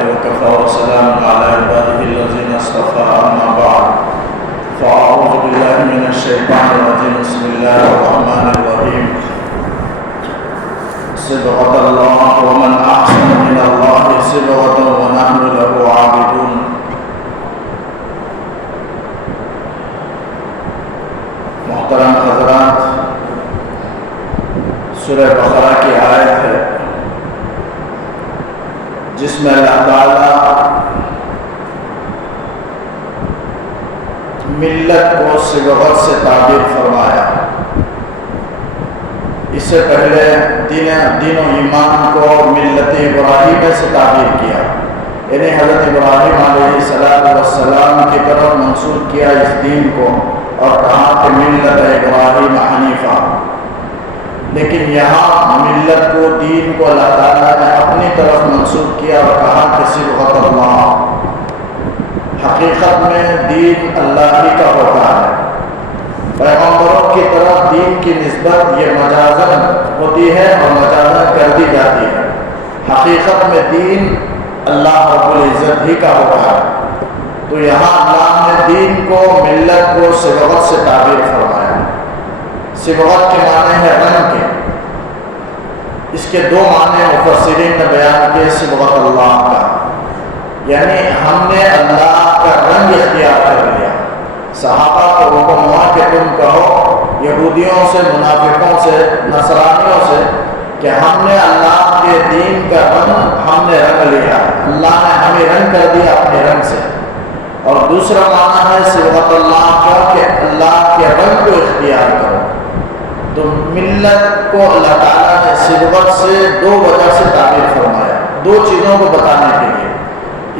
وكفى وسلام على عباده الذين اصطفى أما بعد فأعوذ بالله من الشيطان الرجيم بسم الله الرحمن الرحيم صبغة الله ومن أحسن من الله صبغة ونحن له عابدون. محترم حضرات، سورہ بقرہ کی آیت ہے جس میں اللہ تعالیٰ ملت کو صبغت سے تعبیر فرمایا. اس سے پہلے دین و ایمان کو ملت ابراہیم سے تعبیر کیا، یعنی حضرت ابراہیم علیہ السلام کی طرف منسوب کیا اس دین کو اور کہا کہ ملت ابراہیم حنیفہ. لیکن یہاں ملت کو، دین کو اللہ تعالیٰ نے اپنی طرف منسوب کیا اور کہا کہ صبغت اللہ. حقیقت میں دین اللہ ہی کا ہوتا ہے. پیغمبروں کی طرف دین کی نسبت یہ مجازن ہوتی ہے اور مجازن کر دی جاتی ہے. حقیقت میں دین اللہ رب العزت ہی کا ہوتا ہے. تو یہاں اللہ نے دین کو، ملت کو صبغت سے تعبیر فرمایا. صبغت کے معنی ہے رنگ کے. اس کے دو معنی مفسرین نے بیان کیے صبغت اللہ کا، یعنی ہم نے اللہ کا رنگ اختیار کر لیا. صحابہ کو حکم ہوا کہ تم کہو یہودیوں سے، منافقوں سے، نصرانیوں سے کہ ہم نے اللہ کے دین کا رنگ ہم نے رنگ لیا، اللہ نے ہمیں رنگ کر دیا اپنے رنگ سے. اور دوسرا معنی ہے صبغت اللہ کا کہ اللہ کے رنگ کو اختیار کرو. تو ملت کو اللہ تعالیٰ نے صبغت سے دو وجہ سے تعبیر فرمایا، دو چیزوں کو بتانے کے لیے.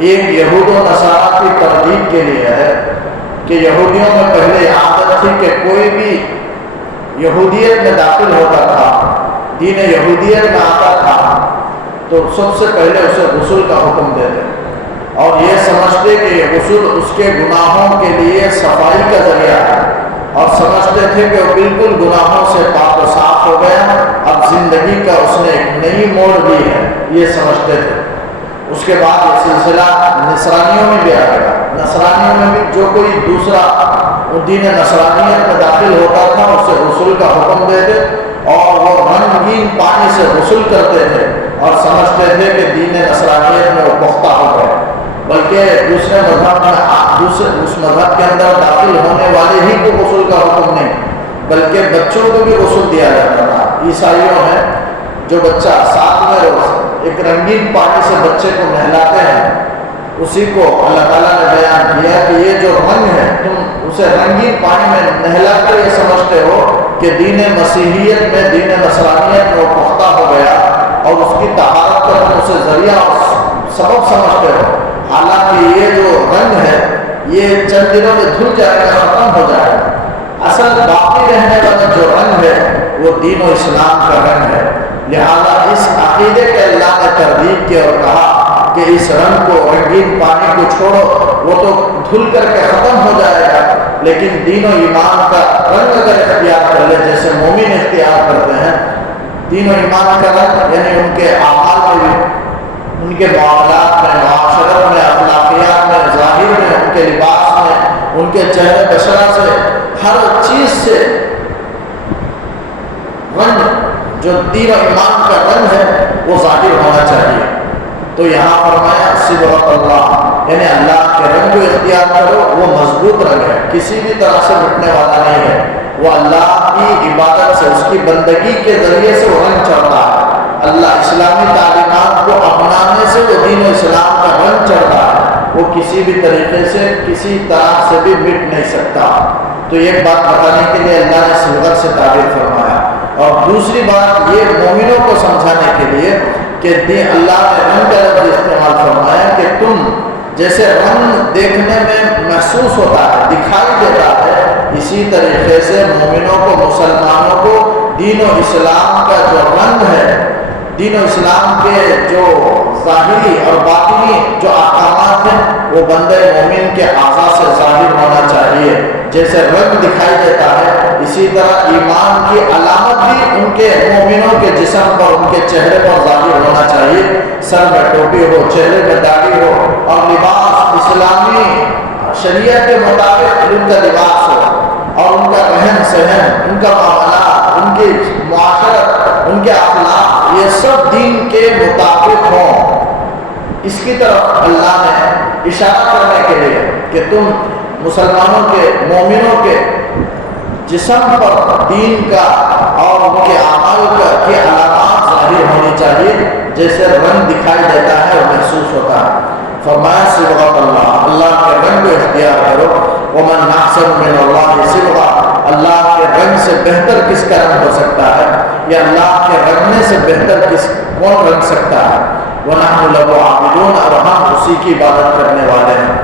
ایک یہود و نصارہ کی تردید کے لیے ہے کہ یہودیوں میں پہلے عادت تھی کہ کوئی بھی یہودیت میں داخل ہوتا تھا، دین یہودیت میں آتا تھا تو سب سے پہلے اسے غسل کا حکم دیتے اور یہ سمجھتے کہ یہ غسل اس کے گناہوں کے لیے صفائی کا ذریعہ ہے، اور سمجھتے تھے کہ وہ بالکل گناہوں سے پاک و صاف ہو گیا، اب زندگی کا اس نے ایک نئی موڑ دی ہے، یہ سمجھتے تھے. اس کے بعد یہ سلسلہ نصرانیوں میں بھی آ گیا. نصرانیوں میں بھی جو کوئی دوسرا دین نصرانیت میں داخل ہوتا تھا اسے غسل کا حکم دیتے اور وہ رنگین پانی سے غسل کرتے تھے اور سمجھتے تھے کہ دین نصرانیت میں وہ پختہ ہو گئے. بلکہ دوسرے مذہب میں اس مذہب کے اندر داخل ہونے والے ہی کو غسل کا حکم نہیں، بلکہ بچوں کو بھی غسل دیا جاتا تھا. عیسائیوں میں جو بچہ 7ویں روز ایک رنگین پانی سے بچے کو نہلاتے ہیں، اسی کو اللہ تعالیٰ نے بیان کیا کہ یہ جو رنگ ہے تم اسے رنگین پانی میں نہلا کر یہ سمجھتے ہو کہ دین مسیحیت میں، دین نصرانیت میں وہ پختہ ہو گیا اور اس کی طہارت کا تم اسے ذریعہ اور سبب سمجھتے ہو. حالانکہ یہ جو رنگ ہے یہ چند دنوں میں دھل جائے گا، ختم ہو جائے گا. اصل باقی رہنے والا جو رنگ ہے وہ دین و اسلام کا رنگ ہے. لہذا اس عقیدے کے اللہ نے تردید کی اور کہا کہ اس رنگ کو، رنگین پانی کو چھوڑو، وہ تو دھل کر کے ختم ہو جائے گا، لیکن دین و ایمان کا رنگ اگر اختیار کر لے جیسے مومن اختیار کرتے ہیں، دین و ایمان کا رنگ یعنی ان کے اعمال میں بھی، ان کے معاملات میں، معاشرت میں، اخلاقیات میں، ظاہر میں، ان کے لباس میں، ان کے چہرے بشرہ سے، ہر چیز سے رنگ جو دین و ایمان کا رنگ ہے وہ ظاہر ہونا چاہیے. تو یہاں فرمایا صبغت اللہ، یعنی اللہ کے رنگ کو اختیار کرو. وہ مضبوط رنگ ہے، کسی بھی طرح سے مٹنے والا نہیں ہے. وہ اللہ کی عبادت سے، اس کی بندگی کے ذریعے سے وہ رنگ چڑھتا ہے. اللہ اسلامی تعلیمات کو اپنانے سے وہ دین و اسلام کا رنگ چڑھتا ہے. وہ کسی بھی طریقے سے، کسی طرح سے بھی مٹ نہیں سکتا. تو ایک بات بتانے کے لیے اللہ نے صبغت سے تعبیر فرمایا. اور دوسری بات یہ مومنوں کو سمجھانے کے لیے کہ اللہ نے رنگ کا لفظ استعمال فرمایا کہ تم جیسے رنگ دیکھنے میں محسوس ہوتا ہے، دکھائی دیتا ہے، اسی طریقے سے مومنوں کو، مسلمانوں کو دین و اسلام کا جو رنگ ہے دین و اسلام کے جو ظاہری اور باطنی جو احکامات ہیں وہ بندے مومن کے اعضاء سے ظاہر ہونا چاہیے. جیسے رنگ دکھائی دیتا ہے اسی طرح ایمان کی علامت بھی ان کے مومنوں کے جسم پر ان کے چہرے پر ظاہر ہونا چاہیے. سر میں ٹوپی ہو, چہرے میں داڑھی ہو اور لباس اسلامی شریعت کے مطابق ان کا لباس ہو اور ان کا رہن سہن, ان کا معاملات, ان کی معاشرت, ان کے اخلاق یہ سب دین کے مطابق ہوں. اس کی طرف اللہ نے اشارہ کرنے کے لیے کہ تم مسلمانوں کے مومنوں کے جسم پر دین کا اور ان کے اعمال کی علامات ظاہر ہونی چاہیے. جیسے رنگ دکھائی دیتا ہے اور محسوس ہوتا ہے. فرمایا صبغۃ اللہ, اللہ کے رنگ کو اختیار کرو. ومن احسن من اللہ صبغہ, اللہ کے رنگ سے بہتر کس کا رنگ ہو سکتا ہے, یا اللہ کے رنگنے سے بہتر کون رنگ سکتا ہے. وَنَحْنُ لَهُ عَابِدُونَ, اور ہم اسی کی عبادت کرنے والے ہیں.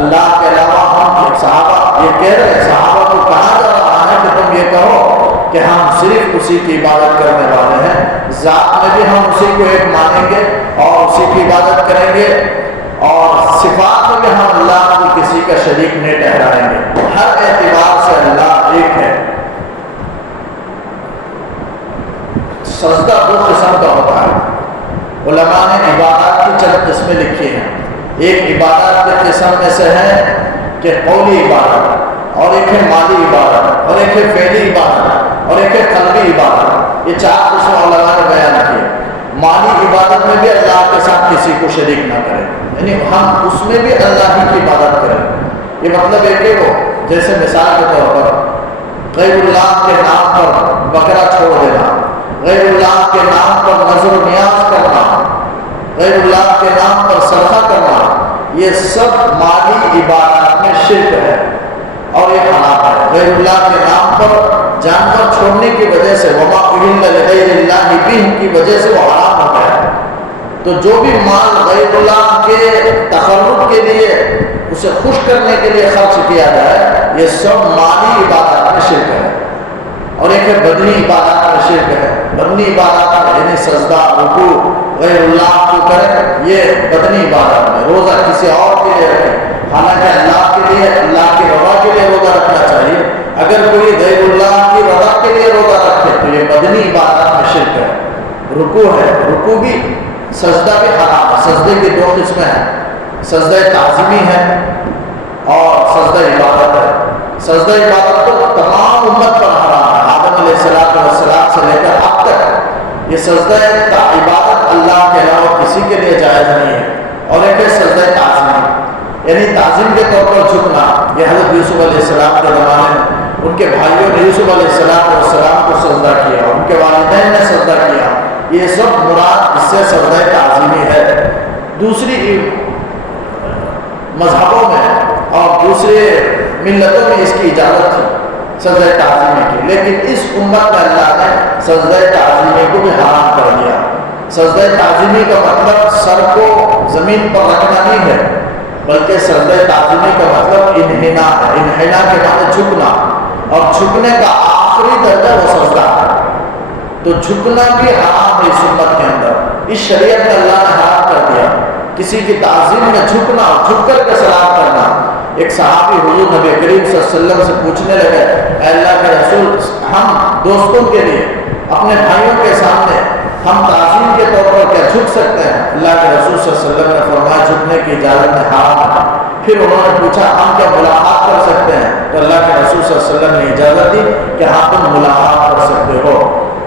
اللہ کے علاوہ ہم صحابہ یہ کہہ رہے ہیں, صحابہ کو کہا جا رہا ہے کہ تم یہ کہو کہ ہم صرف اسی کی عبادت کرنے والے ہیں. ذات میں بھی ہم اسی کو ایک مانیں گے اور اسی کی عبادت کریں گے, اور صفات میں بھی ہم اللہ کو کسی کا شریک نہیں ٹھہرائیں گے. ہر اعتبار سے اللہ ایک ہے. سجدہ دو قسم کا ہوتا ہے. علماء نے عبادات کی چند قسمیں لکھی ہیں. ایک عبادات کے قسم میں سے ہے کہ قولی عبادت, اور ایک ہے مالی عبادت, اور ایک ہے فعلی عبادت, اور ایک ہے قلبی عبادت. یہ چار قسم علماء نے بیان کیے. مالی عبادت میں بھی اللہ کے ساتھ کسی کو شریک نہ کریں, یعنی ہم اس میں بھی اللہ ہی کی عبادت کریں. یہ مطلب ہے کہ وہ جیسے مثال کے طور پر غیر اللہ کے نام پر بکرا چھوڑ دینا, غیر اللہ کے نام پر نظر و نیاز کرنا, غیر اللہ کے نام پر صدقہ کرنا, یہ سب مالی عبادات میں شرک ہے اور یہ حرام ہے. غیر اللہ کے نام پر جانور چھوڑنے کی وجہ سے وما اہل لغیر اللہ بہ کی وجہ سے وہ حرام ہوتا ہے. تو جو بھی مال غیر اللہ کے تقرب کے لیے, اسے خوش کرنے کے لیے خرچ کیا جائے, یہ سب مالی عبادات میں شرک ہے. اور ایک ہے بدنی عبادات میں شرک ہے. بدنی عبادات میں یعنی سجدہ, رکوع غیر اللہ کو کریں, یہ بدنی عبادت میں. روزہ کسی اور کے لیے رکھیں, حالانکہ اللہ کے لیے, اللہ کی رضا کے لیے روزہ رکھنا چاہیے. اگر کوئی غیر اللہ کی رضا کے لیے روزہ رکھے تو یہ بدنی عبادت میں شرک ہے. رکوع ہے, رکوع بھی سجدہ بھی حرام ہے. سجدے کی دو قسمیں ہیں, سجدہ تعظیمی ہے اور سجدہ عبادت ہے. سجدہ عبادت تو تمام امت پر حرام ہے. آدم علیہ السلام سے لے کر اب تک یہ سجدہ عبادت اللہ کے علاوہ کسی کے لیے جائز نہیں ہے. اور ایک ہے سجدہ تعظیم, یعنی تعظیم کے طور پر جھکنا. یہ حضرت یوسف علیہ السلام کے زمانے میں ان کے بھائیوں نے یوسف علیہ السلام کو سجدہ کیا, ان کے والدین نے سجدہ کیا. یہ سب مراد اس سے سجدہ تعظیمی ہے. دوسری مذہبوں میں اور دوسرے ملتوں میں اس کی اجازت تھی سجدہ تعظیمی کی, لیکن اس امت میں اللہ نے سجدہ تعظیمی کو بھی حرام کر دیا. سجدہ تعظیمی کا مطلب سر کو زمین پر رکھنا نہیں ہے, بلکہ سجدہ تعظیمی کا مطلب انحنا ہے. انحنا کے معنی جھکنا, اور جھکنے کا آخری درجہ وہ سجدہ ہے. تو جھکنا بھی حرام ہے اس امت کے اندر. اس شریعت میں اللہ نے حرام کر دیا کسی کی تعظیم میں جھکنا, جھک کر کے سلام کرنا. ایک صحابی حضور نبی کریم صلی اللہ علیہ وسلم سے پوچھنے لگے, اے اللہ کے رسول, ہم دوستوں کے لیے اپنے بھائیوں کے سامنے ہم تعظیم کے طور پر کیا جھک سکتے ہیں؟ اللہ کے رسول صلی اللہ علیہ وسلم نے فرمایا جھکنے کی اجازت ہے, حرام ہے. پھر انہوں نے پوچھا ہم کیا ملاقات کر سکتے ہیں؟ تو اللہ کے رسول صلی اللہ علیہ وسلم نے اجازت دی کہ ہاں تم ملاقات کر سکتے ہو.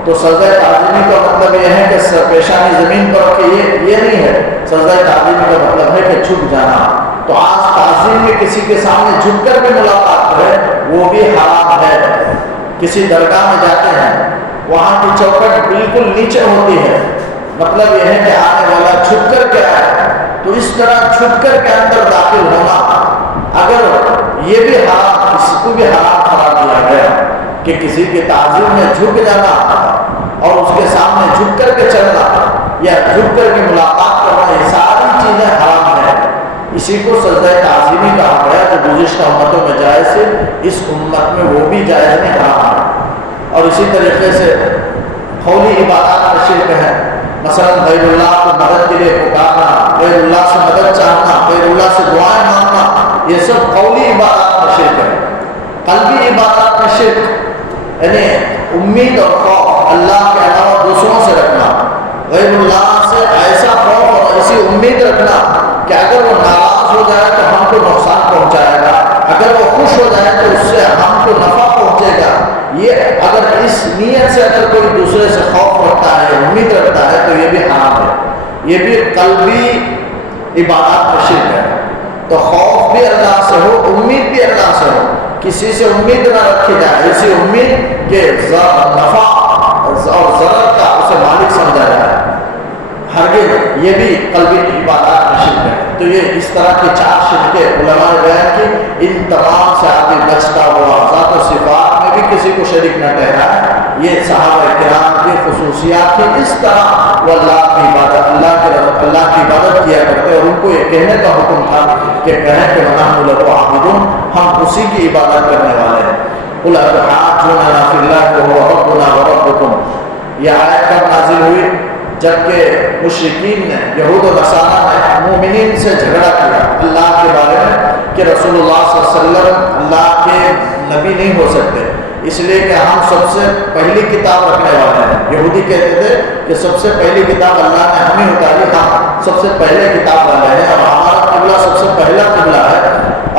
تو سجدہ تعظیمی کا مطلب یہ ہے کہ پیشانی زمین پر رکھے, یہ نہیں ہے. سجدہ تعظیمی کا مطلب ہے کہ جھک جانا. تو آج تعظیم میں کسی کے سامنے جھک کر بھی ملاقات کرے وہ بھی حرام ہے. کسی درگاہ میں جاتے ہیں, وہاں کی چوکھٹ بالکل نیچے ہوتی ہے, مطلب یہ ہے کہ آنے والا جھک کر کے آئے, تو اس طرح جھک کر کے اندر داخل ہونا, اگر یہ بھی حرام, اس کو بھی حرام قرار دیا گیا کہ کسی کی تعظیم میں جھک جانا اور اس کے سامنے جھک کر کے چلنا یا جھک کر کے ملاقات کرنا, یہ ساری چیزیں حرام ہیں. اسی کو سجدہ تعظیمی کہا گیا. تو گزشتہ امتوں میں جائز سے, اس امت میں وہ بھی جائز نہیں, حرام ہے. اور اسی طریقے سے قولی عبادات میں شرک ہے. مثلا غیر اللہ کو مدد کے لیے پکارنا، غیر اللہ سے مدد چاہنا، غیر اللہ سے دعائیں مانگنا، یہ سب قولی عبادات میں شرک ہے۔ قلبی عبادات میں شرک یعنی امید اور خوف اللہ کے علاوہ دوسروں سے رکھنا، غیر اللہ سے ایسا خوف اور ایسی امید رکھنا کہ اگر وہ ناراض ہو جائے تو ہم کو نقصان پہنچائے گا، اگر وہ خوش ہو جائے تو اس سے ہم کو نفع پہنچے گا۔ یہ اگر اس نیت سے اگر کوئی دوسرے سے خوف رکھتا ہے، امید رکھتا ہے، تو یہ بھی حرام ہے، یہ بھی قلبی عبادات میں شرک ہے۔ تو خوف بھی اللہ سے ہو، امید بھی اللہ سے ہو، کسی سے امید نہ رکھی جائے ایسی امید کہ نفع اور ضرر کا اسے مالک سمجھا جائے، ہرگز، یہ بھی قلبی عبادات میں شرک ہے۔ تو یہ اس طرح کی 4 شرکیں علماء نے بیان کی، ان تمام سے آدمی بچتا ہوا ذات و صفات میں بھی کسی کو شریک نہ ٹھہرائے، یہ صحابہ کرام کی خصوصیات تھی۔ اس طرح وہ اللہ کی عبادت کیا کرتے، اور ان کو یہ کہنے کا حکم تھا کہ کہیں کہ وَنَحْنُ لَهُ عَابِدُونَ، ہم اسی کی عبادت کرنے والے ہیں۔ قُلْ أَتُحَاجُّونَنَا فِي اللَّهِ وَهُوَ رَبُّنَا وَرَبُّكُمْ، یہ آیت کب نازل ہوئی؟ جبکہ مشرکین نے، یہود و نصارہ نے مومنین سے جھگڑا کیا اللہ کے بارے میں کہ رسول اللہ صلی اللہ علیہ وسلم اللہ کے نبی نہیں ہو سکتے، اس لیے کہ ہم سب سے پہلی کتاب رکھنے والے ہیں۔ یہودی کہتے تھے کہ سب سے پہلی کتاب اللہ نے ہمیں اتاری، ہم سب سے پہلے کتاب والے ہیں، اور ہمارا قبلہ سب سے پہلا قبلہ ہے،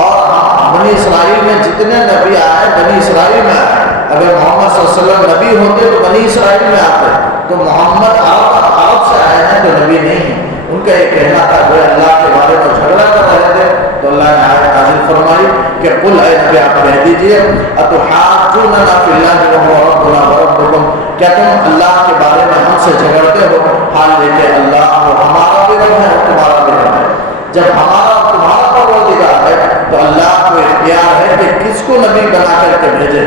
اور ہم بنی اسرائیل میں جتنے نبی آئے بنی اسرائیل میں آئے، اگر محمد صلی اللہ علیہ وسلم نبی ہوتے تو بنی اسرائیل میں آتے، تو محمد عرب سے آئے ہیں تو نبی نہیں ہیں۔ ان کا یہ کہنا تھا وہ اللہ کے بارے میں جھگڑا کر رہے تھے، تو اللہ نے آیت نازل فرمائی کہ قل اے نبی آپ کہہ دیجئے اتحاجوننا فی اللہ وهو ربنا وربکم، کیا تم اللہ کے بارے میں ہم سے جھگڑتے ہو، حال یہ کہ اللہ ہمارا بھی رب ہے اور تمہارا بھی رب ہے۔ جب ہمارا اور تمہارا پروردگار ہے تو اللہ کو اختیار ہے کہ کس کو نبی بنا کر کے بھیجے،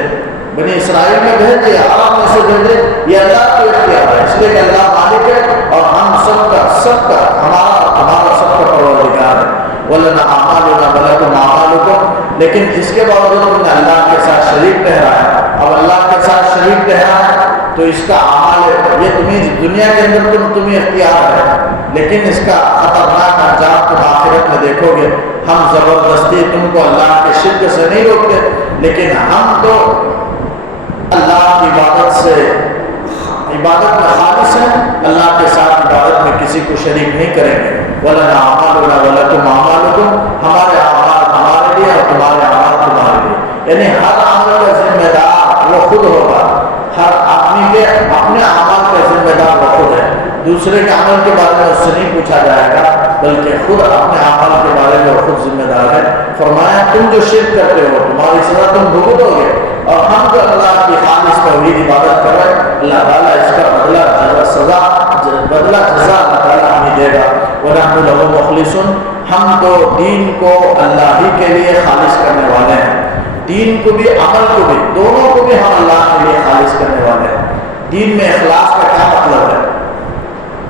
بنی اسرائیل میں بھیجے یا عرب میں سے بھیجے، یہ اللہ کو اختیار ہے، اس لیے کہ اللہ مالک ہے اور ہم سب کا ہمارا اور تمہارا سب کا پروردگار ہے۔ وَلَنَا أَعْمَالُنَا وَلَكُمْ أَعْمَالُكُمْ، لیکن اس کے باوجود تم نے اللہ کے ساتھ شریک ٹھہرایا، اب اللہ کے ساتھ شریک ٹھہرایا تو اس کا اعمال ہے، یہ تمہیں دنیا کے اندر تمہیں اختیار ہے، لیکن اس کا خطرناک انجام تم آخرت میں دیکھو گے۔ ہم زبردستی تم کو اللہ کے شرک سے نہیں روکتے، لیکن ہم تو اللہ کی عبادت میں خالص ہیں، اللہ کے ساتھ عبادت میں کسی کو شریک نہیں کریں گے۔ وَلَنَا أَعْمَالُنَا وَلَكُمْ أَعْمَالُكُمْ، ہمارے اعمال ہمارے لیے اور تمہارے اعمال تمہارے لیے، یعنی ہر عمل کا ذمہ دار وہ خود ہوگا، ہر آدمی کے اپنے اعمال کا ذمہ دار وہ خود ہے، دوسرے کے عمل کے بارے میں اس سے نہیں پوچھا جائے گا، بلکہ خود اپنے اعمال کے بارے میں وہ خود ذمہ دار ہے۔ فرمایا تم جو شرک کرتے ہو تمہاری سزا تم بھگتو گے، اور ہم جو اللہ کی خالص توحید عبادت کر رہے ہیں اللہ تعالیٰ اس کا بدلہ جزا اللہ تعالیٰ ہمیں دے گا۔ وَنَحْنُ لَهُ مُخْلِصُونَ، ہم تو دین کو اللہ ہی کے لیے خالص کرنے والے ہیں، دین کو بھی عمل کو بھی، دونوں کو بھی ہم اللہ کے لیے خالص کرنے والے ہیں۔ دین میں اخلاص کا کیا مطلب ہے؟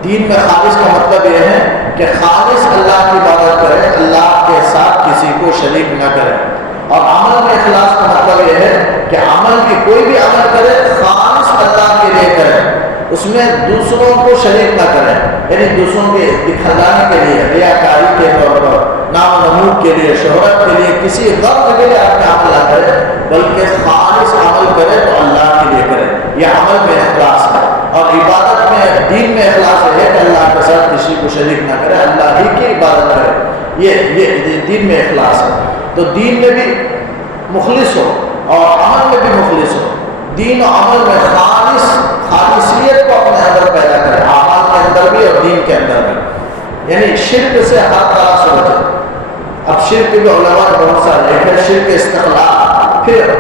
دین میں خالص کا مطلب یہ ہے کہ خالص اللہ کی عبادت کریں، اللہ کے ساتھ کسی کو شریک نہ کریں، اور عمل میں اخلاص کا مطلب یہ ہے کہ عمل کی کوئی بھی عمل کرے خالص اللہ کے لیے کریں، اس میں دوسروں کو شریک نہ کریں، یعنی دوسروں کے دکھلانے کے لیے، ریاکاری کے طور پر، نام و نمود کے لیے، شہرت کے لیے، کسی غرض کے لیے اپنے عمل نہ کرے، بلکہ خالص عمل کرے تو اللہ کے لیے کرے، یہ عمل میں اخلاص ہے۔ اور عبادت میں، دین میں اخلاص ہے کہ اللہ کے ساتھ کسی کو شریک نہ کرے، اللہ ہی کی عبادت کرے، یہ دین میں اخلاص ہے۔ تو دین میں بھی مخلص ہو اور عمل میں بھی مخلص ہو، دین و عمل میں خالصیت کو اپنے اندر پیدا کرے، اعمال کے اندر بھی اور دین کے اندر بھی، یعنی شرک سے ہر طرح سے بچے۔ اب شرک بھی علماء بہت سارے، ایک ہے شرک استقلال، پھر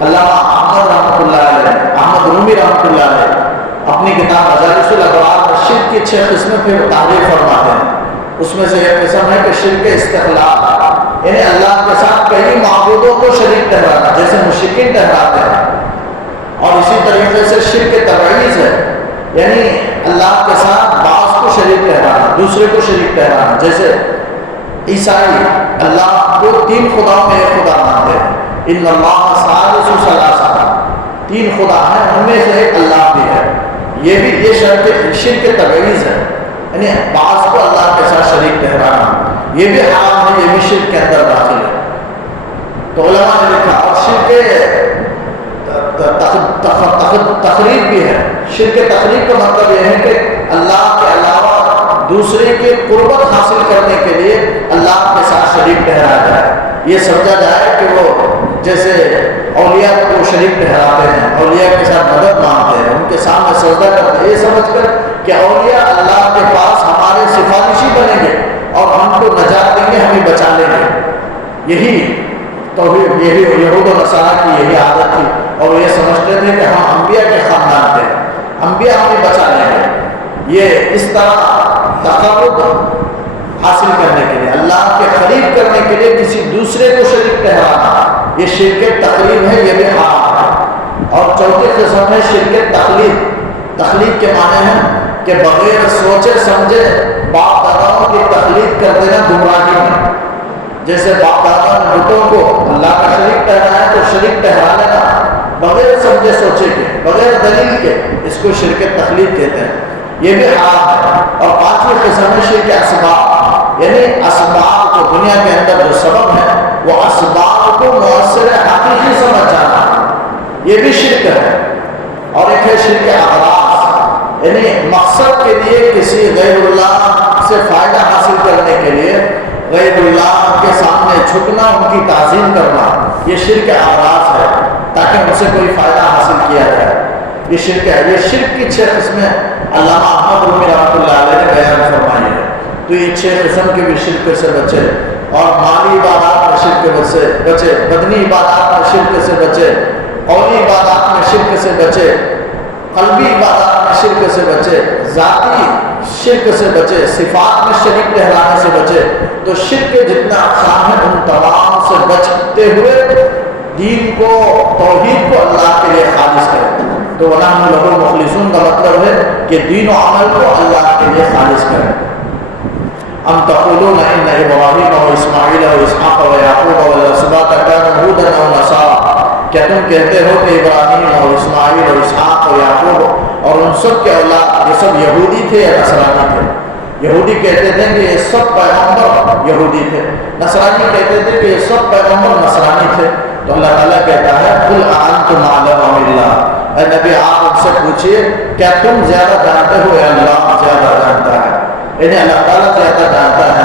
علامہ احمد رحمۃ اللہ علیہ، احمد رومی رحمۃ اللہ علیہ اپنی کتاب مجالس الابرار میں شرک کی 6 قسمیں پھر تعریف فرماتے ہیں، اس میں سے ایک قسم ہے کہ شرک استقلال، یعنی اللہ کے ساتھ کئی معبودوں کو شریک ٹھہرانا، جیسے مشرکین ٹھہراتے ہیں، اور اسی طریقے سے شرک تبعیض ہے، یعنی اللہ کے ساتھ بعض کو شریک ٹھہرانا، دوسرے کو شریک ٹھہرانا، جیسے عیسائی اللہ کو 3 خداؤں میں ایک خدا مانتے ہیں، ان اللہ ثالث ثلاثہ، 3 خدا ہیں، ان میں سے ایک اللہ بھی ہے، یہ شرک تبعیض ہے، یعنی بعض کو اللہ کے ساتھ شریک ٹھہرانا، یہ بھی حرام ہے، یہ بھی شرک کے اندر داخل ہے۔ تو علماء نے لکھا، اور شرک تقریب بھی ہے۔ شرک تقریب کا مطلب یہ ہے کہ اللہ کے علاوہ دوسرے کی قربت حاصل کرنے کے لیے اللہ کے ساتھ شریک ٹھہرایا جائے، یہ سمجھا جائے کہ وہ جیسے اولیاء کو شریک ٹھہراتے ہیں، اولیاء کے ساتھ مدد مانگتے ہیں، ان کے سامنے سجدہ کرتے ہیں، یہ سمجھ کر کہ اولیاء اللہ کے پاس ہمارے سفارشی بنیں گے اور ہم کو نجات دیں گے، ہمیں بچا لیں گے۔ یہی توحید، یہی یہود و نصارہ کی یہی عادت تھی، اور یہ سمجھتے تھے کہ ہم انبیاء کے خاندان تھے، انبیاء ہمیں بچا لیں گے۔ یہ اس طرح تقرب حاصل کرنے کے لیے، اللہ کے قریب کرنے کے لیے کسی دوسرے کو شریک ٹھہرانا، یہ شرک تقریب ہے، یہ بھی حرام ہے۔ اور چوتھی قسم ہے شرک تقلید۔ تقلید کے معنی ہیں کہ بغیر سوچے سمجھے باپ داداؤں کی تقلید کر دینا گمراہی ہے۔ جیسے باپ دادا نے بتوں کو اللہ کا شریک ٹھہرایا تو شریک ٹھہرا لینا بغیر سمجھے سوچے کے، بغیر دلیل کے، اس کو شرک تقلید کہتے ہیں، یہ بھی حرام ہے۔ اور پانچویں قسم ہے شرک اسباب، یعنی اسباب کو، دنیا کے اندر جو سبب ہے وہ اسباب کو مؤثر حقیقی سمجھ جانا، یہ بھی شرک ہے۔ اور ایک ہے شرک اغراض، یعنی مقصد کے لیے کسی غیر اللہ سے فائدہ حاصل کرنے کے لیے غیر اللہ کے سامنے جھکنا، ان کی تعظیم کرنا، یہ شرک اغراض ہے، تاکہ ان سے کوئی فائدہ حاصل کیا جائے، یہ شرک ہے۔ یہ شرک کی 6 قسمیں علامہ احمد رومی رحمۃ اللہ علیہ نے بیان فرمائی ہے۔ تو یہ 6 قسم کے بھی شرک سے بچے، اور مالی عبادات میں شرک سے بچے، بدنی عبادات میں شرک سے بچے، قولی عبادات میں شرک سے بچے، قلبی عبادات میں شرک سے بچے، ذاتی شرک سے بچے، صفات میں شریک ٹھہرانے سے بچے۔ تو شرک کے جتنا اقسام ہے ان تمام سے بچتے ہوئے دین کو، توحید کو اللہ کے لیے خالص کریں۔ تو وَنَحْنُ لَهُ مُخْلِصُونَ کا مطلب ہے کہ دین و عمل کو اللہ کے لیے خالص کریں۔ أَمْ تَقُولُونَ إِنَّ إِبْرَاهِيمَ وَإِسْمَاعِيلَ وَإِسْحَاقَ وَيَعْقُوبَ وَالْأَسْبَاطَ كَانُوا هُودًا أَوْ نَصَارَىٰ، کیا تم کہتے ہو کہ ابراہیم اور اسماعیل اور اسحاق اور یعقوب اور ان سب کے اولاد یہ سب یہودی تھے یا نصرانی تھے؟ یہودی کہتے تھے کہ یہ سب پیغمبر یہودی تھے، نصرانی کہتے تھے کہ یہ سب پیغمبر نصرانی تھے۔ تو اللہ تعالیٰ کہتا ہے قُلْ أَأَنْتُمْ أَعْلَمُ أَمِ اللَّهُ، اے نبی آپ ان سے پوچھئے کیا تم زیادہ جانتے ہو یا اللہ زیادہ جانتا ہے؟ انہیں اللہ تعالیٰ زیادہ جانتا ہے۔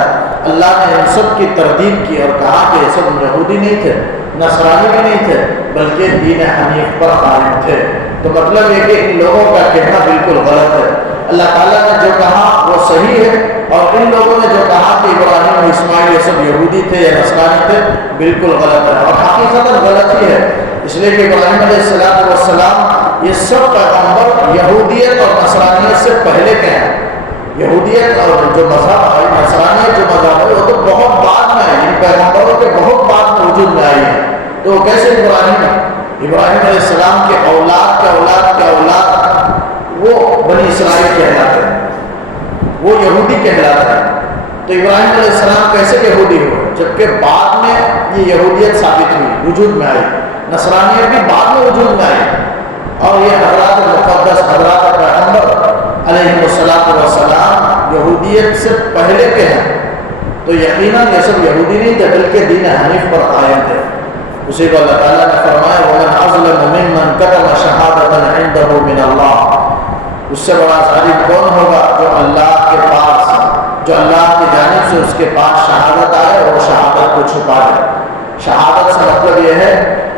اللہ نے ان سب کی تردید کی اور کہا کہ یہ سب یہودی نہیں تھے، نصرانی بھی نہیں تھے، بلکہ دین حنیف پر قائم تھے۔ تو مطلب یہ کہ ان لوگوں کا کہنا بالکل غلط ہے۔ اللہ تعالیٰ نے جو کہا وہ صحیح ہے، اور ان لوگوں نے جو کہا کہ ابراہیم اور اسماعیل یہ سب یہودی تھے یا نصرانی تھے، بالکل غلط ہے، اور حقیقت غلط ہی ہے۔ اس لیے کہ ابراہیم علیہ السلام یہ سب پیغمبر یہودیت اور نصرانیت سے پہلے کے ہیں۔ یہودیت اور جو مذہب ہے، نصرانیت جو مذہب ہے، وہ تو بہت بعد میں ہے، ان پیغمبروں کے بہت بعد میں وجود میں آئی ہے۔ تو کیسے ابراہیم علیہ السلام کے اولاد کے اولاد کے اولاد وہ بنی اسرائیل کہلاتے ہیں، وہ یہودی کہلاتے ہیں۔ تو ابراہیم علیہ السلام کیسے یہودی ہوئے؟ جبکہ بعد میں یہ یہودیت ثابت ہوئی، وجود میں آئی، نصرانیت بھی بعد میں وجود میں آئی، اور یہ حضرات مقدس حضرات پیغمبر علیہ السلام یہودیت سے پہلے کے ہیں۔ تو یقیناً یہ سب یہودی نہیں تھے، بلکہ دین حنیف پر قائم تھے۔ اسی کو اللہ تعالیٰ نے فرمایا وَمَنْ أَظْلَمُ مِمَّنْ كَتَمَ شَهَادَةً عِنْدَهُ مِنَ اللَّهِ، اس سے بڑا ظالم کون ہوگا جو اللہ کے پاس، جو اللہ کی جانب سے اس کے پاس شہادت آئے اور شہادت کو چھپا دے۔ شہادت سے مطلب یہ ہے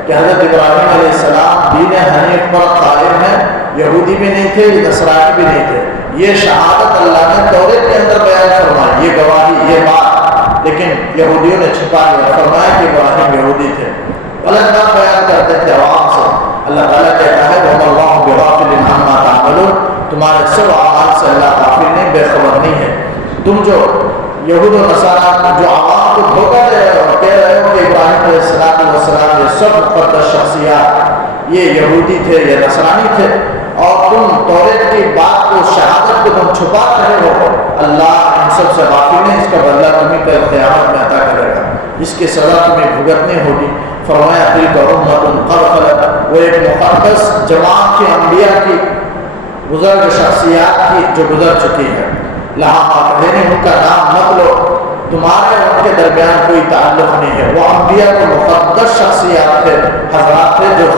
کہ حضرت ابراہیم علیہ السلام دین حنیف پر قائم ہیں، یہودی بھی نہیں تھے، نصرانی بھی نہیں تھے۔ یہ شہادت اللہ نے توریت کے اندر بیان فرمائی، یہ گواہی، یہ بات، لیکن یہودیوں نے چھپا لیا، فرمایا کہ ابراہیم یہودی تھے، غلط بات بیان کرتے تھے عوام سے۔ اللہ تعالیٰ کہتا ہے وَمَا اللَّهُ بِغَافِلٍ عَمَّا تَعْمَلُونَ، تمہارے سب اعمال سے اللہ غافل نہیں، بے خبر نہیں ہے۔ تم جو یہود و نصارہ جو عوام کو دھوکہ دے رہے ہو، کہہ رہے ہو کہ ابراہیم علیہ السلام یہ سب مقدس شخصیات یہ یہودی تھے یا نصرانی تھے، اور تم توریت کی بات کو، شہادت کو تم چھپا رہے ہو، اللہ ان سب سے غافل ہے، اس کا بدلہ تمہیں کل قیامت میں عطا کرے گا، اس کی سزا تمہیں بھگتنی ہوگی۔ فرمایا تلک امۃ قد خلت، وہ ایک مقدس جماعت کی، انبیاء کی بزرگ شخصیات کی جو گزر چکی ہے، لہٰذا یعنی ان کا نام مت لو، تمہارے ان کے درمیان کوئی تعلق نہیں ہے۔ وہ انبیاء کے مقدس شخصیات تھے، حضرات تھے جو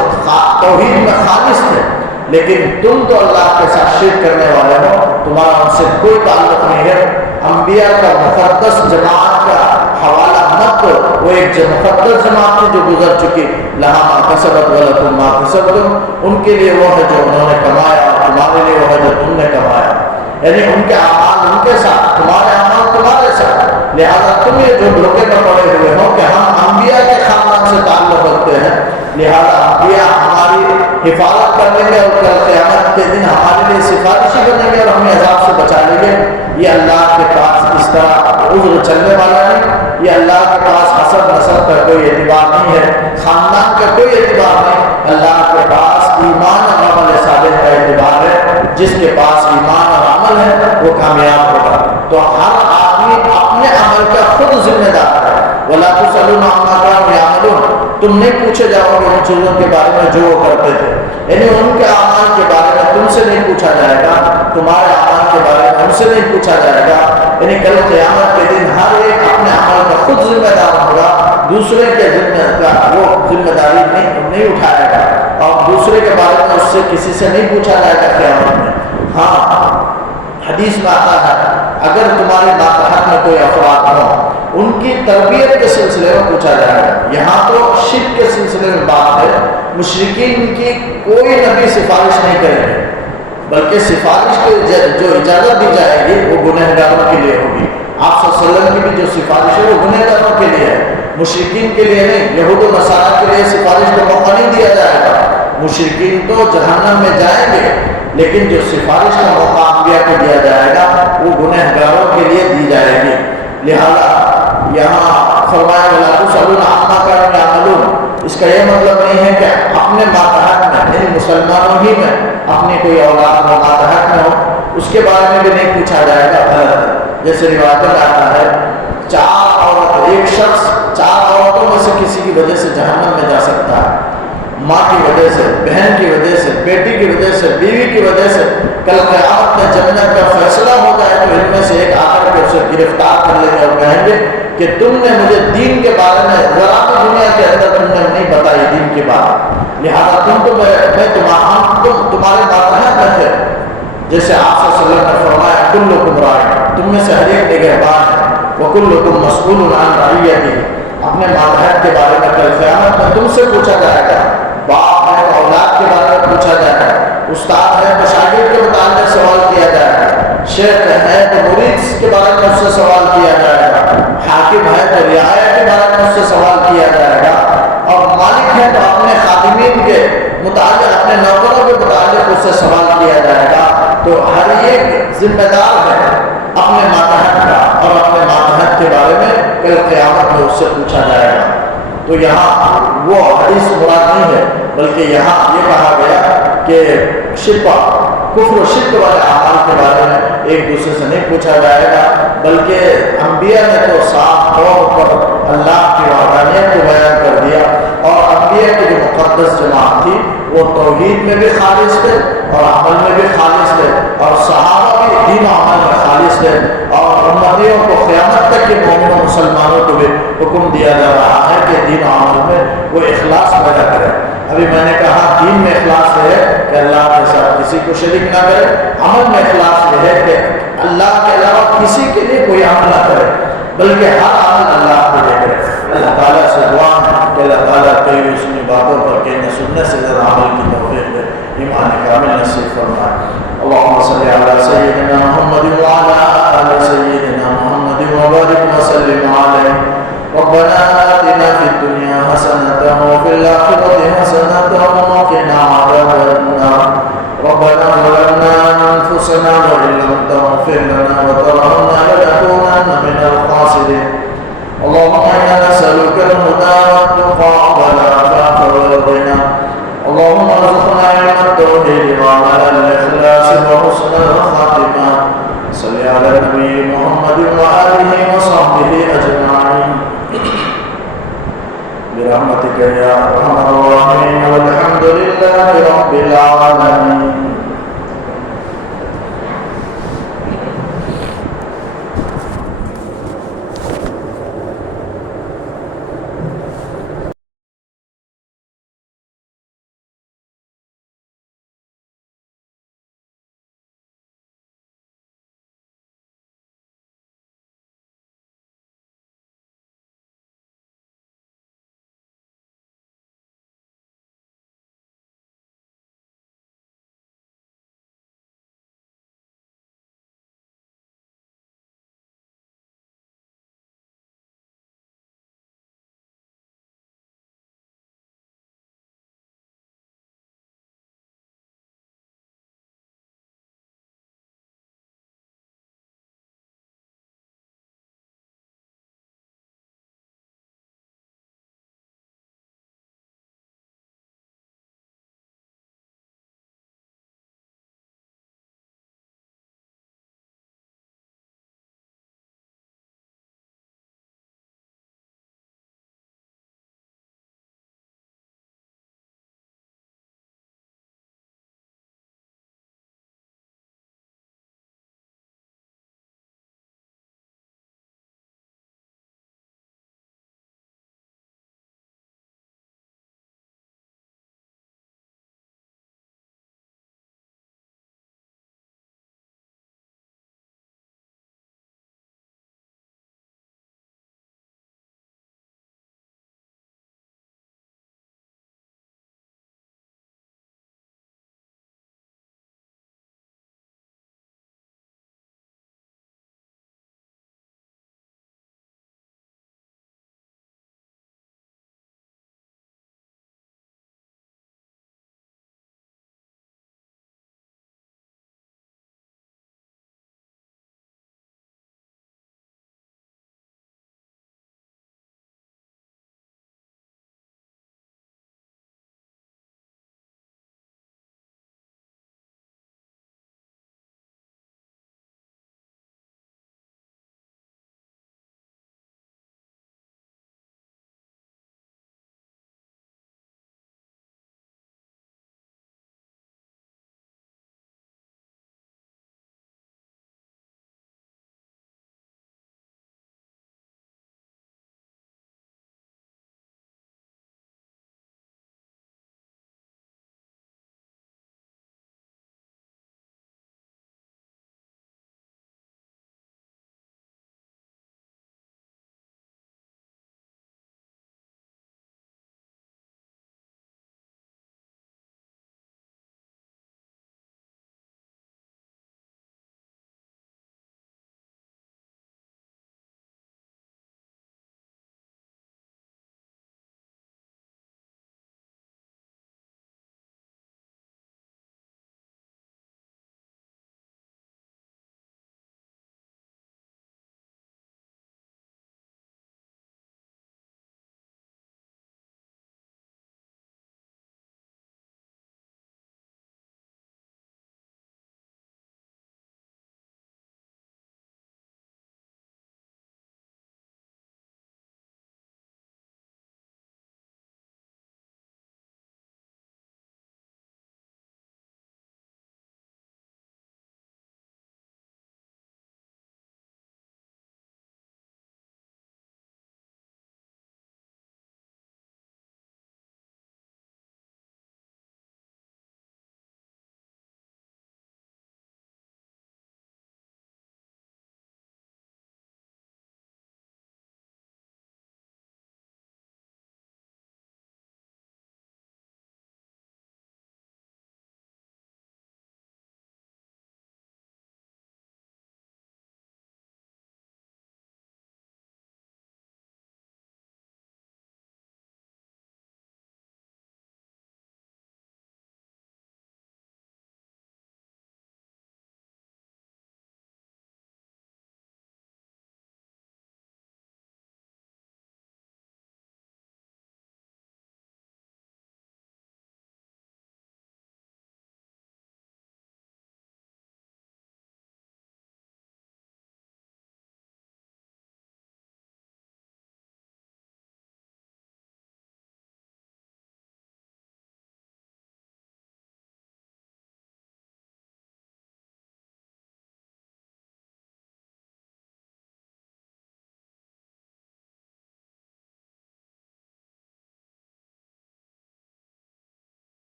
توحید میں خالص تھے، لیکن تم تو اللہ کے ساتھ شرک کرنے والے ہو، تمہارا ان سے کوئی تعلق نہیں ہے۔ انبیاء کا مقدس جماعت کا حوالہ مت دو، وہ ایک مقدس جماعت تھی جو گزر چکی، لہٰذا کسبت ولکم ما کسبتم، ان کے لیے وہ ہے جو انہوں نے کمایا، تمہارے لیے وہ ہے جو تم نے کمایا، یعنی ان کے اعمال ان کے ساتھ، تمہارے اعمال تمہارے ساتھ۔ لہذا تم یہ جو دھوکے میں پڑے ہوئے ہو کہ ہم انبیاء کے خاندان سے تعلق رکھتے ہیں، لہذا انبیاء ہماری حفاظت کر لیں گے اور کل قیامت کے دن ہمارے لیے سفارشی بنیں گے اور ہمیں عذاب سے بچا لیں گے، یہ اللہ کے پاس اس طرح عذر چلنے والا نہیں، یہ اللہ کے پاس حسب نسب کا کوئی اعتبار نہیں ہے، خاندان کا کوئی اعتبار نہیں، اللہ کے پاس ایمان اور عمل صالح کا اعتبار ہے، جس کے پاس ایمان اور عمل ہے وہ کامیاب ہوگا۔ تو ہر آدمی اپنے عمل کا خود ذمہ دار ہے۔ وَلَا تُسْأَلُونَ عَمَّا كَانُوا يَعْمَلُونَ، تم نہیں پوچھے جاؤ گے ان چیزوں کے بارے میں جو وہ کرتے تھے، یعنی ان کے اعمال کے بارے میں تم سے نہیں پوچھا جائے گا، تمہارے اعمال کے بارے میں ہم سے نہیں پوچھا جائے گا، یعنی کل قیامت کے دن ہر ایک اپنے عمل کا خود ذمہ دار ہوگا، دوسرے کے ذمہ کا وہ ذمہ داری نہیں اٹھائے گا، اور دوسرے کے بارے میں اس سے کسی سے نہیں پوچھا جائے گا قیامت میں۔ ہاں حدیث میں آتا ہے اگر تمہارے ماتحت میں کوئی افراد ہوں، ان کی تربیت کے سلسلے میں پوچھا جائے گا۔ یہاں تو شرک کے سلسلے میں بات ہے، مشرکین کی کوئی نبی سفارش نہیں کریں گے، بلکہ سفارش کی جو اجازت دی جائے گی وہ گنہگاروں کے لیے ہوگی۔ آپ صلی اللہ علیہ وسلم کی بھی جو سفارش ہے وہ گنہگاروں کے لیے ہے، مشرکین کے لیے نہیں۔ یہود و نصارہ کے لیے سفارش کا موقع نہیں دیا جائے گا، مشرکین تو جہنم میں جائیں گے، لیکن جو سفارش کا موقع انبیاء کو دیا جائے گا وہ گنہگاروں کے لیے دی جائے گی۔ لہذا یہاں فرمایا وَلَا تُسْأَلُونَ عَمَّا كَانُوا يَعْمَلُونَ، اس کا یہ مطلب نہیں ہے کہ اپنے ماتحت میں یعنی مسلمانوں ہی میں اپنی کوئی اولاد ہو ماتحت میں ہو اس کے بارے میں بھی نہیں پوچھا جائے گا، غلط ہے۔ جیسے روایت میں آتا ہے ایک شخص 4 عورتوں میں سے کسی کی وجہ سے جہنم میں جا سکتا ہے، ماں کی وجہ سے، بہن کی وجہ سے، بیٹی کی وجہ سے، بیوی کی وجہ سے۔ کل قیامت میں جنت کا فیصلہ ہو جائے تو ان میں سے ایک آ کر کے اسے گرفتار کر لیں گے اور کہیں گے کہ تم نے مجھے دین کے بارے میں ذرا بھی دنیا کے اندر تم نے نہیں بتائی دین کی بات، لہٰذا میں تمہارے ماتحت میں تھے۔ جیسے آپ صلی اللہ علیہ وسلم نے فرمایا کلکم راع، تم میں سے ہر ایک نگہبان ہے، وکلکم مسئول عن رعیتہ، اپنے ماتحت کے بارے میں کل قیامت میں تم سے پوچھا جائے گا، باپ ہے تو اولاد کے بارے میں پوچھا جائے گا، استاد ہے تو شاگرد کے متعلق سوال کیا جائے گا، شیخ ہے تو مرید کے بارے میں اس سے سوال کیا جائے گا، حاکم ہے تو رعایا کے بارے میں اس سے سوال کیا جائے گا، اور مالک ہے تو اپنے خادمین کے متعلق اپنے نوکروں کے متعلق اس سے سوال کیا جائے گا۔ تو ہر ایک ذمہ دار ہے اپنے ماتحت کا، اور اپنے ماتحت کے بارے میں کل قیامت میں اس سے پوچھا جائے گا۔ تو یہاں وہ حدیث مراد نہیں ہے، بلکہ یہاں یہ کہا گیا کہ کفر و شرک والے اعمال کے بارے میں ایک دوسرے سے نہیں پوچھا جائے گا، بلکہ انبیاء نے تو صاف طور پر اللہ کی وحدانیت کو بیان کر دیا، اور انبیاء کی جو مقدس جماعت تھی وہ توحید میں بھی خالص تھے اور عمل میں بھی خالص تھے، اور صحابہ بھی دین و عمل میں خالص تھے، اور امتیوں کو قیامت تک کے مومنوں مسلمانوں کو بھی حکم دیا جا رہا ہے کہ دین و عمل میں وہ اخلاص پیدا کرے۔ ابھی میں نے کہا دین میں اخلاص ہے کہ اللہ کے ساتھ کسی کو شریک نہ کرے، عمل میں اخلاص یہ ہے کہ اللہ کے علاوہ کسی کے لیے کوئی عمل نہ کرے، بلکہ ہر عمل اللہ کو دے کرے۔ اللہ تعالیٰ سے دعا ہے کہ اللہ تعالیٰ کئی اس کی باتوں پر کہنے سننے سے زیادہ عمل کی توفیق دے، ایمان کامل نصیب فرمائے۔ اللهم صل على سيدنا محمد وعلى آل سيدنا محمد وبارك وسلم عليه۔ ربنا آتنا في الدنيا حسنة وفي الآخرة حسنة وقنا عذاب النار۔ ربنا ظلمنا أنفسنا وإن لم تغفر لنا وترحمنا لنكونن من الخاسرين۔ اللهم إنا نسألك الهدى والتقى والعفاف والغنى، اللهم ارزقنا علم التوحيد وعمل الإخلاص وحسن الخاتمة۔ صل على النبي محمد وآله وصحبه أجمعين برحمتك يا أرحم الراحمين، والحمد لله رب العالمين۔